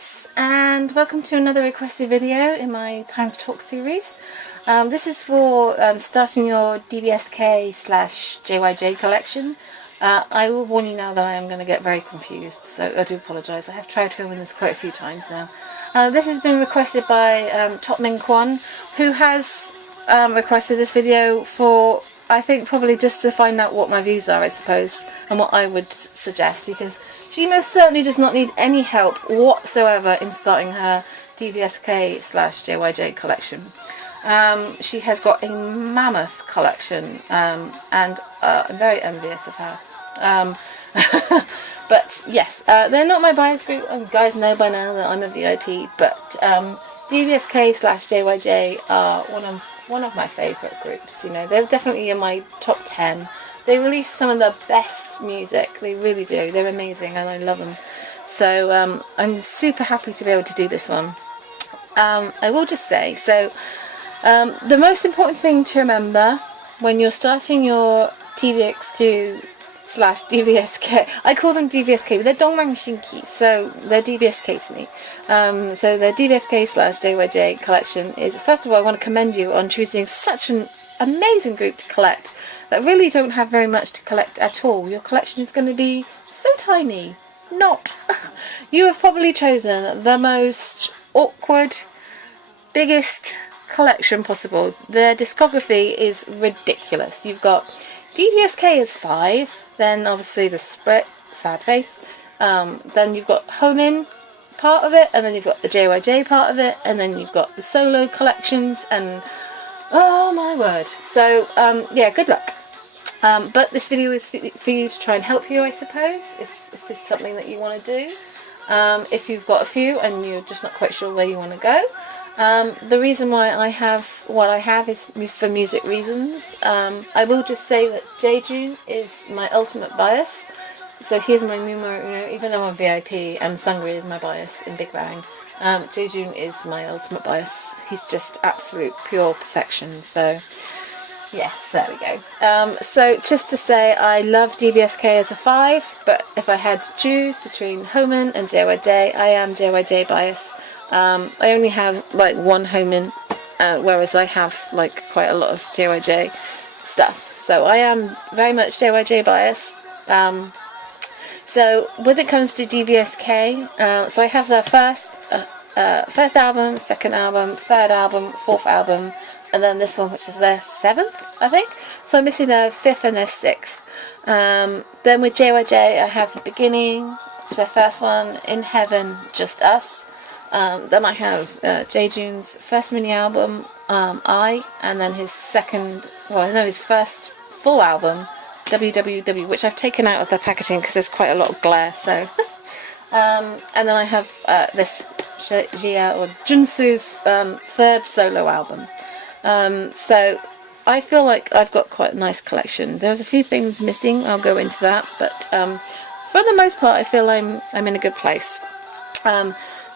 guys, and welcome to another requested video in my Time to Talk series. This is for starting your DB5K / JYJ collection. I will warn you now that I am going to get very confused, so I do apologise. I have tried filming this quite a few times now. This has been requested by Top Min Kwan, who has requested this video for, I think, probably just to find out what my views are, I suppose, and what I would suggest, because she most certainly does not need any help whatsoever in starting her DB5K / JYJ collection. She has got a mammoth collection, and I'm very envious of her. But yes, they're not my bias group. You guys know by now that I'm a VIP, but DB5K / JYJ are one of my favourite groups. You know, they're definitely in my top 10. They release some of the best music, they really do. They're amazing and I love them. So I'm super happy to be able to do this one. I will just say, so the most important thing to remember when you're starting your tvxq / DB5K, I call them DB5K, but they're Dongmang Shinki, so they're DB5K to me. So the DB5K / JYJ collection is, first of all, I want to commend you on choosing such an amazing group to collect that really don't have very much to collect at all. Your collection is going to be so tiny. Not. You have probably chosen the most awkward, biggest collection possible. Their discography is ridiculous. You've got DB5K is 5, then obviously the split, Sad Face, then you've got Homin part of it, and then you've got the JYJ part of it, and then you've got the solo collections, and oh my word. So yeah, good luck. But this video is for you to try and help you, I suppose, if this is something that you want to do. If you've got a few and you're just not quite sure where you want to go. The reason why I have what I have is for music reasons. I will just say that JYJ is my ultimate bias. So here's my numero uno, even though I'm VIP, and Sungri is my bias in Big Bang. JYJ is my ultimate bias. He's just absolute pure perfection. So yes, there we go. So just to say, I love DB5K as a 5, but if I had to choose between Homin and JYJ, I am JYJ bias. I only have like one Homin, whereas I have like quite a lot of JYJ stuff. So I am very much JYJ bias. So when it comes to DB5K, so I have their first album, second album, third album, fourth album, and then this one, which is their 7th, I think. So I'm missing their 5th and their 6th. Then with JYJ, I have The Beginning, which is their first one, In Heaven, Just Us. Then I have JYJ's first mini album, I, and then his his first full album, WWW, which I've taken out of the packaging because there's quite a lot of glare. So, and then I have this Jia or Junsu's third solo album. So I feel like I've got quite a nice collection. There's a few things missing, I'll go into that, but for the most part I feel I'm in a good place.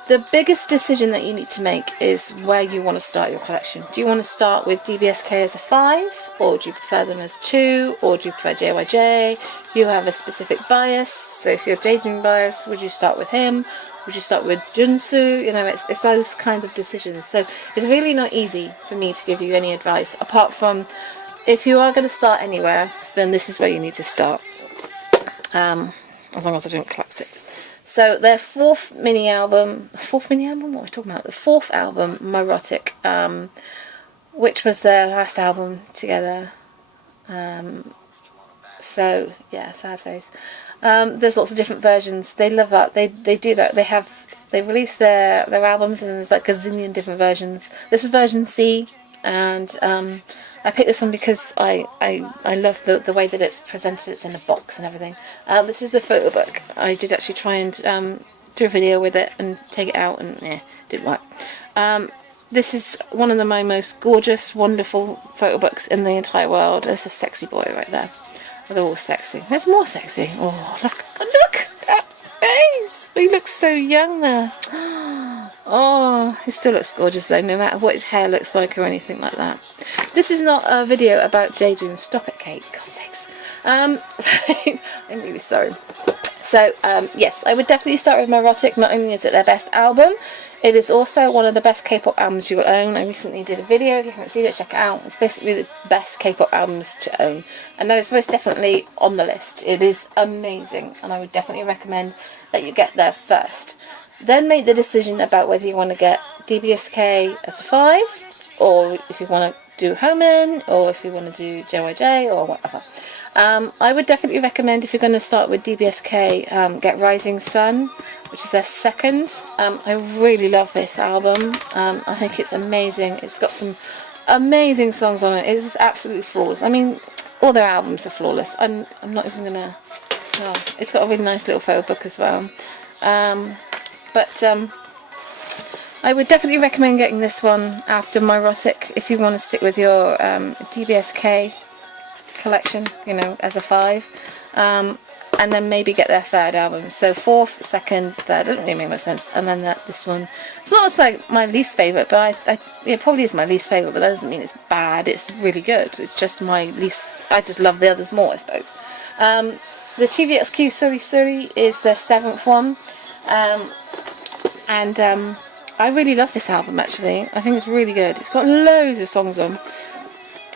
The biggest decision that you need to make is where you want to start your collection. Do you want to start with DB5K as a 5, or do you prefer them as 2, or do you prefer JYJ? Do you have a specific bias? So if you're JYJ bias, would you start with him? Would you start with Junsu? You know, it's those kinds of decisions. So it's really not easy for me to give you any advice, apart from if you are going to start anywhere, then this is where you need to start. As long as I don't collapse it. So their fourth mini album, what are we talking about? The 4th album, Neurotic, which was their last album together. So yeah, Sad Face. There's lots of different versions. They love that. They do that. They release their albums, and there's like a zillion different versions. This is version C, and I picked this one because I love the way that it's presented. It's in a box and everything. This is the photo book. I did actually try and do a video with it and take it out, and didn't work. This is one of my most gorgeous, wonderful photo books in the entire world. There's a sexy boy right there. They're all sexy. There's more sexy. Oh, look at that face. He looks so young there. Oh, he still looks gorgeous though, no matter what his hair looks like or anything like that. This is not a video about JYJ. Stop it, Kate. God's sakes. I'm really sorry. So yes, I would definitely start with Neurotic. Not only is it their best album, it is also one of the best K-pop albums you will own. I recently did a video. If you haven't seen it, check it out. It's basically the best K-pop albums to own, and that is most definitely on the list. It is amazing, and I would definitely recommend that you get there first. Then make the decision about whether you want to get DBSK as a 5, or if you want to do Homen, or if you want to do JYJ, or whatever. I would definitely recommend, if you're going to start with DBSK, get Rising Sun, which is their second. I really love this album. I think it's amazing. It's got some amazing songs on it. It's just absolutely flawless. I mean, all their albums are flawless. I'm not even going to... Oh, it's got a really nice little photo book as well. I would definitely recommend getting this one after Neurotic if you want to stick with your DBSK collection, you know, as a 5, and then maybe get their third album. So 4th, 2nd, 3rd, doesn't really make much sense. And then this one, it's not like my least favourite, but it probably is my least favourite, but that doesn't mean it's bad. It's really good. It's just my least, I just love the others more, I suppose. The tvxq Suri Suri is the 7th one, and I really love this album actually. I think it's really good. It's got loads of songs on.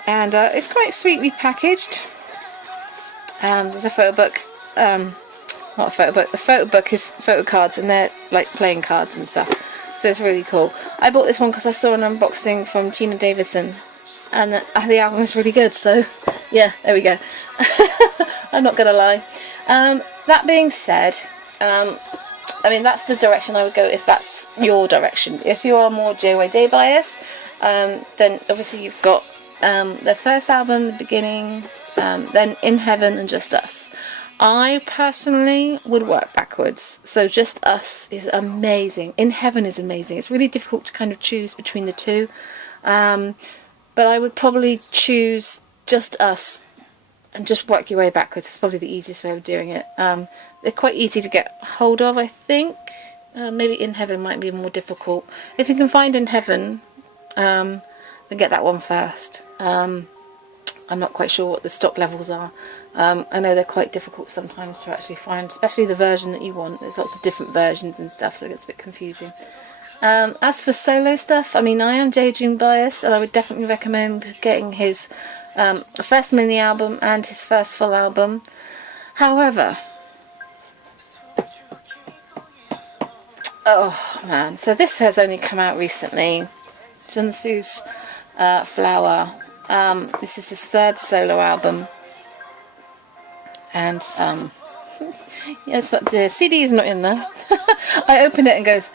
And it's quite sweetly packaged. There's a photo book. Not a photo book. The photo book is photo cards, and they're like playing cards and stuff. So it's really cool. I bought this one because I saw an unboxing from Tina Davidson, and the album is really good. So yeah, there we go. I'm not gonna lie. That being said, I mean, that's the direction I would go if that's your direction. If you are more JYJ biased, then obviously you've got their first album, The Beginning, then In Heaven and Just Us. I personally would work backwards. So Just Us is amazing. In Heaven is amazing. It's really difficult to kind of choose between the two. But I would probably choose Just Us and just work your way backwards. It's probably the easiest way of doing it. They're quite easy to get hold of, I think. Maybe In Heaven might be more difficult. If you can find In Heaven, then get that one first. I'm not quite sure what the stock levels are. I know they're quite difficult sometimes to actually find, especially the version that you want. There's lots of different versions and stuff, so it gets a bit confusing. As for solo stuff, I mean, I am Jaejoong biased, and I would definitely recommend getting his first mini album and his first full album. However, oh man, so this has only come out recently. Junsu's Flower. This is his third solo album, and yes, the CD is not in there. I open it and goes,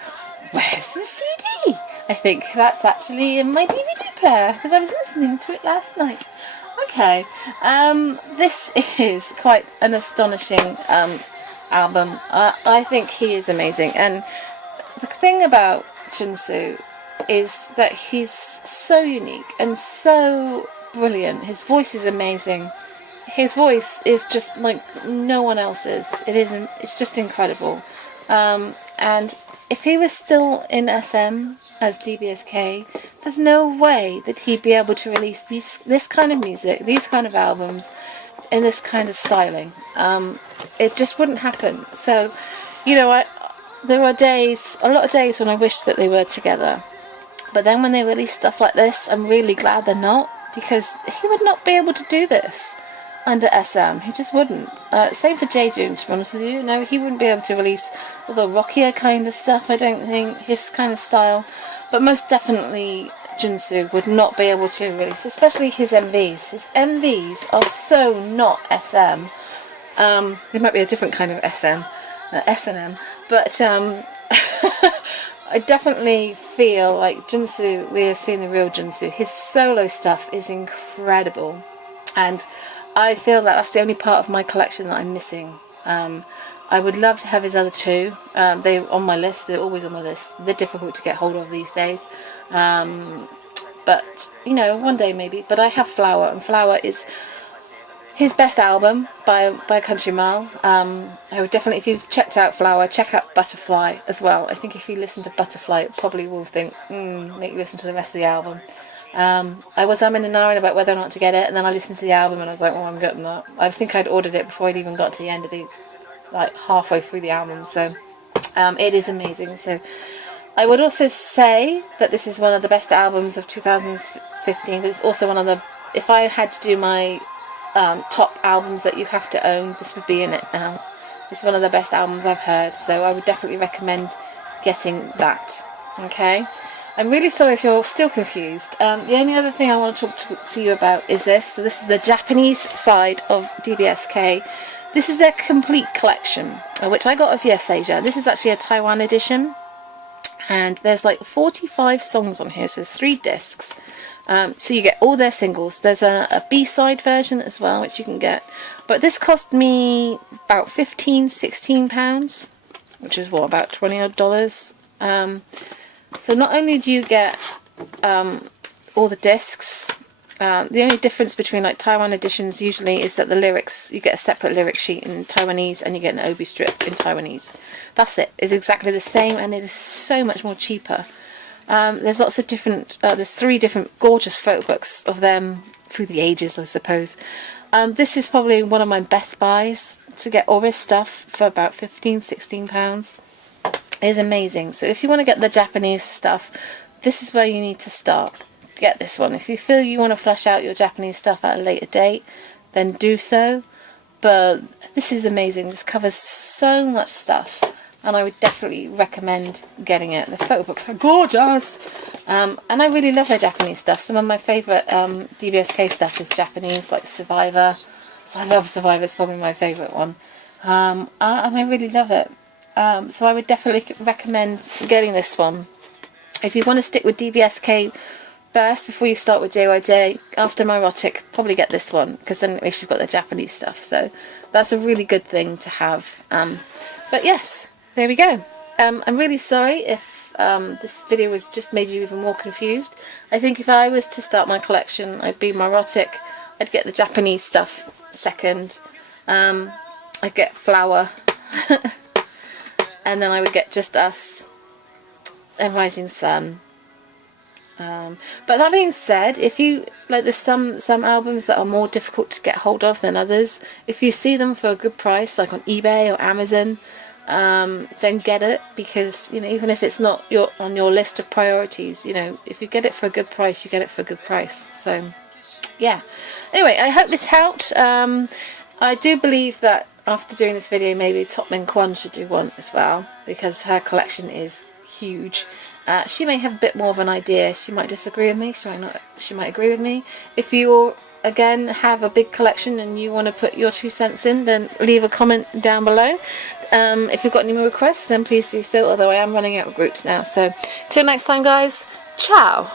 where's the CD? I think that's actually in my DVD player because I was listening to it last night. Okay, this is quite an astonishing album. I think he is amazing, and the thing about Junsu is that he's so unique and so brilliant. His voice is amazing. His voice is just like no one else's. It's just incredible. And if he was still in SM as DBSK, there's no way that he'd be able to release this kind of music, these kind of albums, in this kind of styling. It just wouldn't happen. So, you know, there were days, a lot of days when I wished that they were together. But then when they release stuff like this, I'm really glad they're not, because he would not be able to do this under SM. He just wouldn't. Same for Jaejoong, to be honest with you. No, he wouldn't be able to release all the rockier kind of stuff, I don't think, his kind of style. But most definitely Junsu would not be able to release, especially his MVs. His MVs are so not SM. They might be a different kind of SM, S&M, but I definitely feel like Junsu, we are seeing the real Junsu. His solo stuff is incredible, and I feel that that's the only part of my collection that I'm missing. I would love to have his other two. They're on my list. They're always on my list. They're difficult to get hold of these days. But, you know, one day maybe. But I have Flower, and Flower is his best album by a country mile. I would definitely, if you've checked out Flower, check out Butterfly as well. I think if you listen to Butterfly, it probably will think, make you listen to the rest of the album. I was umming and ahhing about whether or not to get it, and then I listened to the album and I was like, oh, I'm getting that. I think I'd ordered it before I'd even got to the end of the like halfway through the album, so it is amazing. So I would also say that this is one of the best albums of 2015, but it's also one of the, if I had to do my top albums that you have to own, this would be in it. It's one of the best albums I've heard, so I would definitely recommend getting that. Okay, I'm really sorry if you're still confused. The only other thing I want to talk to you about is this. So this is the Japanese side of DBSK. This is their complete collection, which I got of Yes Asia. This is actually a Taiwan edition, and there's like 45 songs on here, so there's 3 discs. So you get all their singles. There's a B-side version as well, which you can get. But this cost me about £16, which is what, about $20 odd. So not only do you get all the discs, the only difference between like Taiwan editions usually is that the lyrics, you get a separate lyric sheet in Taiwanese and you get an obi strip in Taiwanese. That's it. It's exactly the same, and it is so much more cheaper. There's lots of different, there's 3 different gorgeous photo books of them through the ages, I suppose. This is probably one of my best buys, to get all this stuff for about £15–16. It is amazing. So if you want to get the Japanese stuff, this is where you need to start. Get this one. If you feel you want to flesh out your Japanese stuff at a later date, then do so. But this is amazing. This covers so much stuff, and I would definitely recommend getting it. The photo books are gorgeous, and I really love their Japanese stuff. Some of my favourite DBSK stuff is Japanese, like Survivor. So I love Survivor, it's probably my favourite one, and I really love it. So I would definitely recommend getting this one. If you want to stick with DBSK first before you start with JYJ, after my erotic, probably get this one, because then at least you've got the Japanese stuff. So that's a really good thing to have. But yes, there we go. I'm really sorry if this video was just made you even more confused. I think if I was to start my collection, I'd be my erotic. I'd get the Japanese stuff second. I'd get Flower. And then I would get Just Us and Rising Sun. But that being said, if you like, there's some albums that are more difficult to get hold of than others. If you see them for a good price, like on eBay or Amazon, then get it, because you know, even if it's not on your list of priorities, you know, if you get it for a good price, you get it for a good price. So yeah, anyway, I hope this helped. I do believe that after doing this video, maybe Top Min Kwan should do one as well, because her collection is huge. She may have a bit more of an idea. She might disagree with me, she might not, she might agree with me. If you again have a big collection and you want to put your 2 cents in, then leave a comment down below. If you've got any more requests, then please do so, although I am running out of groups now. So till next time guys, ciao.